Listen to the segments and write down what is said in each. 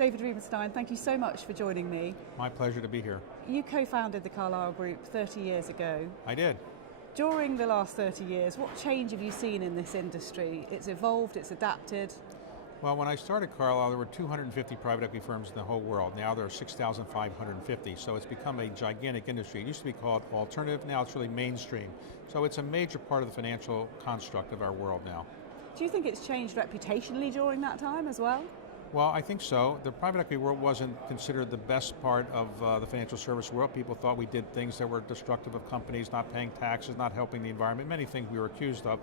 David Rubenstein, thank you so much for joining me. My pleasure to be here. You co-founded the Carlyle Group 30 years ago. I did. During the last 30 years, what change have you seen in this industry? It's evolved, it's adapted. Well, when I started Carlyle, there were 250 private equity firms in the whole world. Now there are 6,550, so it's become a gigantic industry. It used to be called alternative, now it's really mainstream. So it's a major part of the financial construct of our world now. Do you think it's changed reputationally during that time as well? Well, I think so. The private equity world wasn't considered the best part of the financial service world. People thought we did things that were destructive of companies, not paying taxes, not helping the environment. Many things we were accused of.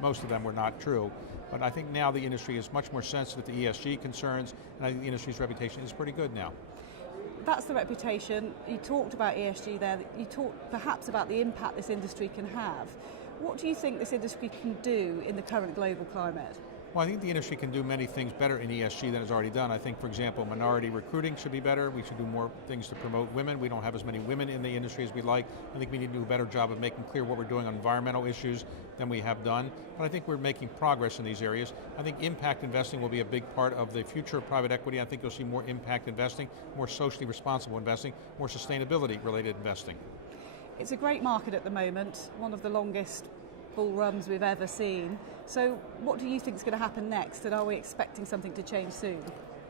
Most of them were not true. But I think now the industry is much more sensitive to ESG concerns, and I think the industry's reputation is pretty good now. That's the reputation. You talked about ESG there. You talked perhaps about the impact this industry can have. What do you think this industry can do in the current global climate? Well, I think the industry can do many things better in ESG than it's already done. I think, for example, minority recruiting should be better. We should do more things to promote women. We don't have as many women in the industry as we'd like. I think we need to do a better job of making clear what we're doing on environmental issues than we have done. But I think we're making progress in these areas. I think impact investing will be a big part of the future of private equity. I think you'll see more impact investing, more socially responsible investing, more sustainability-related investing. It's a great market at the moment, one of the longest bull runs we've ever seen. So what do you think is going to happen next, and are we expecting something to change soon?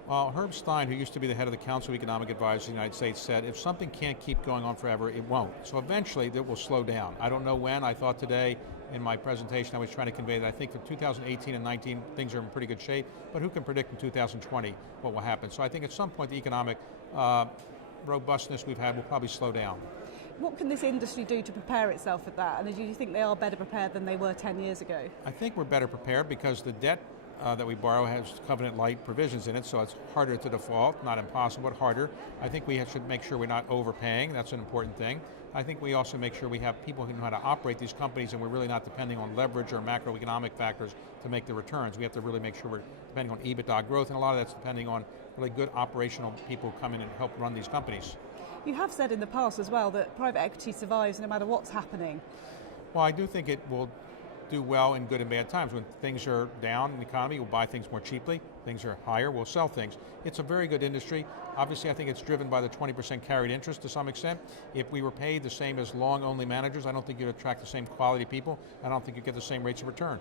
Well, Rubenstein, who used to be the head of the Council of Economic Advisors in the United States, said if something can't keep going on forever, it won't. So eventually it will slow down. I don't know when. I thought today in my presentation I was trying to convey that I think for 2018 and 19 things are in pretty good shape, but who can predict in 2020 what will happen? So I think at some point the economic robustness we've had will probably slow down. What can this industry do to prepare itself for that? And do you think they are better prepared than they were 10 years ago? I think we're better prepared because the debt that we borrow has covenant-light provisions in it, so it's harder to default, not impossible, but harder. I think we should make sure we're not overpaying. That's an important thing. I think we also make sure we have people who know how to operate these companies and we're really not depending on leverage or macroeconomic factors to make the returns. We have to really make sure we're depending on EBITDA growth, and a lot of that's depending on really good operational people who come in and help run these companies. You have said in the past as well that private equity survives no matter what's happening. Well, I do think it will do well in good and bad times. When things are down in the economy, we'll buy things more cheaply. Things are higher, we'll sell things. It's a very good industry. Obviously, I think it's driven by the 20% carried interest to some extent. If we were paid the same as long-only managers, I don't think you'd attract the same quality people. I don't think you'd get the same rates of return.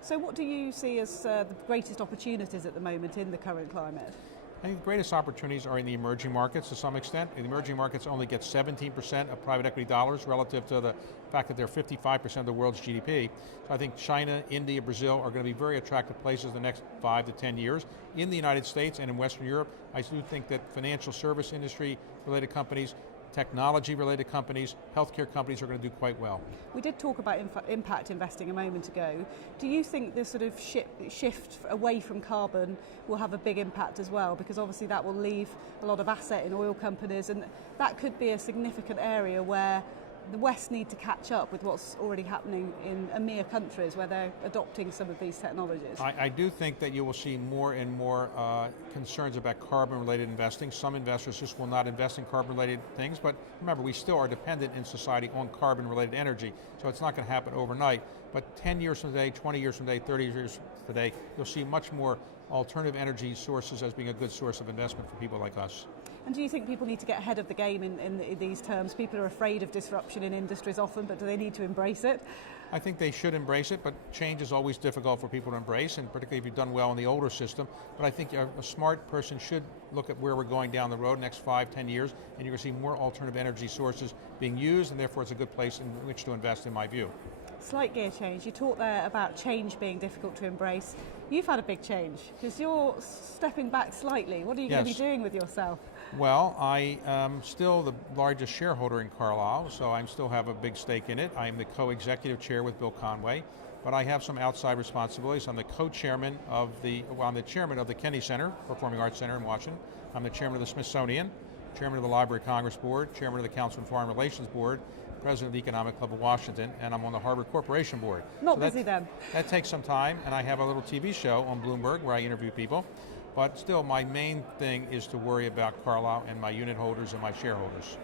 So what do you see as the greatest opportunities at the moment in the current climate? I think the greatest opportunities are in the emerging markets to some extent. The emerging markets only get 17% of private equity dollars relative to the fact that they're 55% of the world's GDP. So I think China, India, Brazil are going to be very attractive places in the next 5 to 10 years. In the United States and in Western Europe, I do think that financial service industry related companies, technology-related companies, healthcare companies are going to do quite well. We did talk about impact investing a moment ago. Do you think this sort of shift away from carbon will have a big impact as well? Because obviously that will leave a lot of asset in oil companies, and that could be a significant area where the West need to catch up with what's already happening in EMEA countries where they're adopting some of these technologies. I do think that you will see more and more concerns about carbon-related investing. Some investors just will not invest in carbon-related things, but remember, we still are dependent in society on carbon-related energy, so it's not going to happen overnight. But 10 years from today, 20 years from today, 30 years from today, you'll see much more alternative energy sources as being a good source of investment for people like us. And do you think people need to get ahead of the game in these terms? People are afraid of disruption in industries often, but do they need to embrace it? I think they should embrace it, but change is always difficult for people to embrace, and particularly if you've done well in the older system. But I think a smart person should look at where we're going down the road next 5, 10 years, and you're going to see more alternative energy sources being used, and therefore it's a good place in which to invest, in my view. Slight gear change. You talked there about change being difficult to embrace. You've had a big change because you're stepping back slightly. What are you going to be doing with yourself? Well, I am still the largest shareholder in Carlyle, so I still have a big stake in it. I am the co-executive chair with Bill Conway, but I have some outside responsibilities. I'm the co-chairman of I'm the chairman of the Kennedy Center, Performing Arts Center in Washington. I'm the chairman of the Smithsonian, chairman of the Library of Congress Board, chairman of the Council on Foreign Relations Board, president of the Economic Club of Washington, and I'm on the Harvard Corporation Board. Not busy then. That takes some time, and I have a little TV show on Bloomberg where I interview people. But still, my main thing is to worry about Carlyle and my unit holders and my shareholders.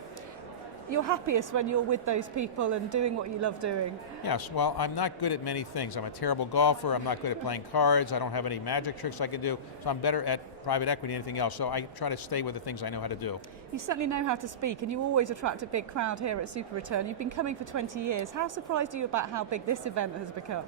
you're happiest when you're with those people and doing what you love doing. Yes, well, I'm not good at many things. I'm a terrible golfer, I'm not good at playing cards, I don't have any magic tricks I can do, so I'm better at private equity than anything else, so I try to stay with the things I know how to do. You certainly know how to speak, and you always attract a big crowd here at Super Return. You've been coming for 20 years. How surprised are you about how big this event has become?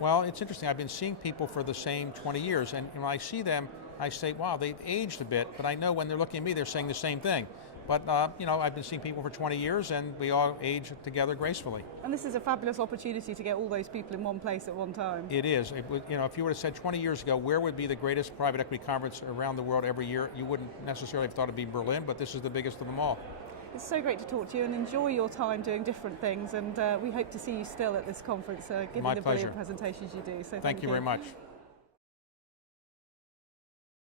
Well, it's interesting. I've been seeing people for the same 20 years, and when I see them, I say, wow, they've aged a bit, but I know when they're looking at me, they're saying the same thing. But, I've been seeing people for 20 years, and we all age together gracefully. And this is a fabulous opportunity to get all those people in one place at one time. It is. If you would have said 20 years ago, where would be the greatest private equity conference around the world every year, you wouldn't necessarily have thought it'd be Berlin, but this is the biggest of them all. It's so great to talk to you and enjoy your time doing different things, and we hope to see you still at this conference, giving My the pleasure. brilliant presentations you do. So Thank you very much.